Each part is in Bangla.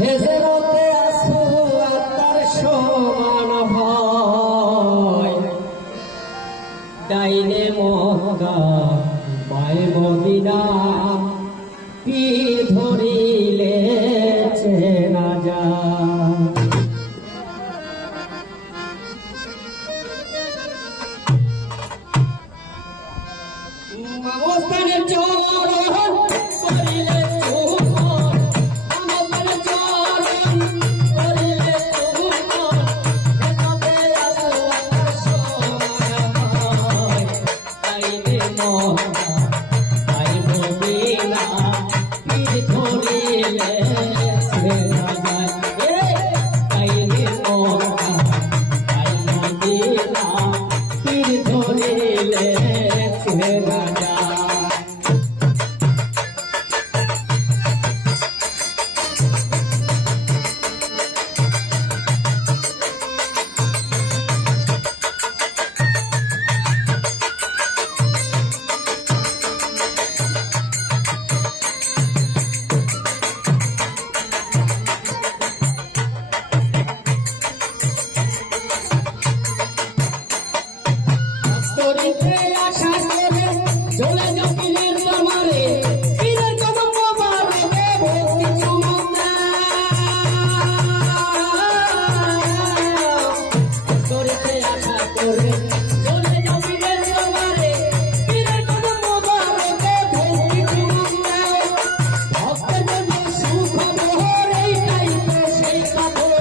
হেজরতে আসু আত্মার সমান হয় ডাইনে মক্কা বায়ে মদিনা পীর ধরিলে চেনা যায়। মামস্তানের চরণ করিলে চুম্বন, মামস্তানের চরণ করিলে চুম্বন, হেজরতে আসু আত্মার সমান হয় ডাইনে মক্কা বায়ে মদিনা পীর ধরিলে চেনা যায়। ডাইনে মক্কা বায়ে মদিনা পীর ধরিলে চেনা যায়। তরিতে আশা করে চলে যাও পীরের দরবারে, পীরের কদম মোবারকে ভক্তি চুমুক দাও। তরিতে আশা করে চলে যাও পীরের দরবারে, পীরের কদম মোবারকে ভক্তি চুমুক দাও। ভক্তের জন্য সুখবর এইটাই তো সেই খবর।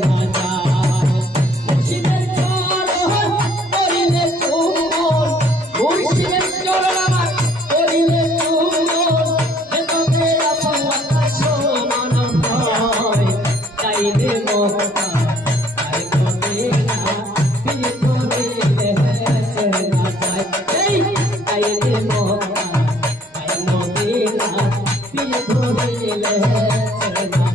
না যায় মুর্শিদের চরণ করিলে চুম্বন মুর্শিদের চরণ আমার করিলে চুম্বন এতকে আপন সমান হয় চাইলে মক্কা তাই মদিনা প্রিয় করিলে না যায় এই চাইলে মক্কা তাই মদিনা প্রিয় করিলে না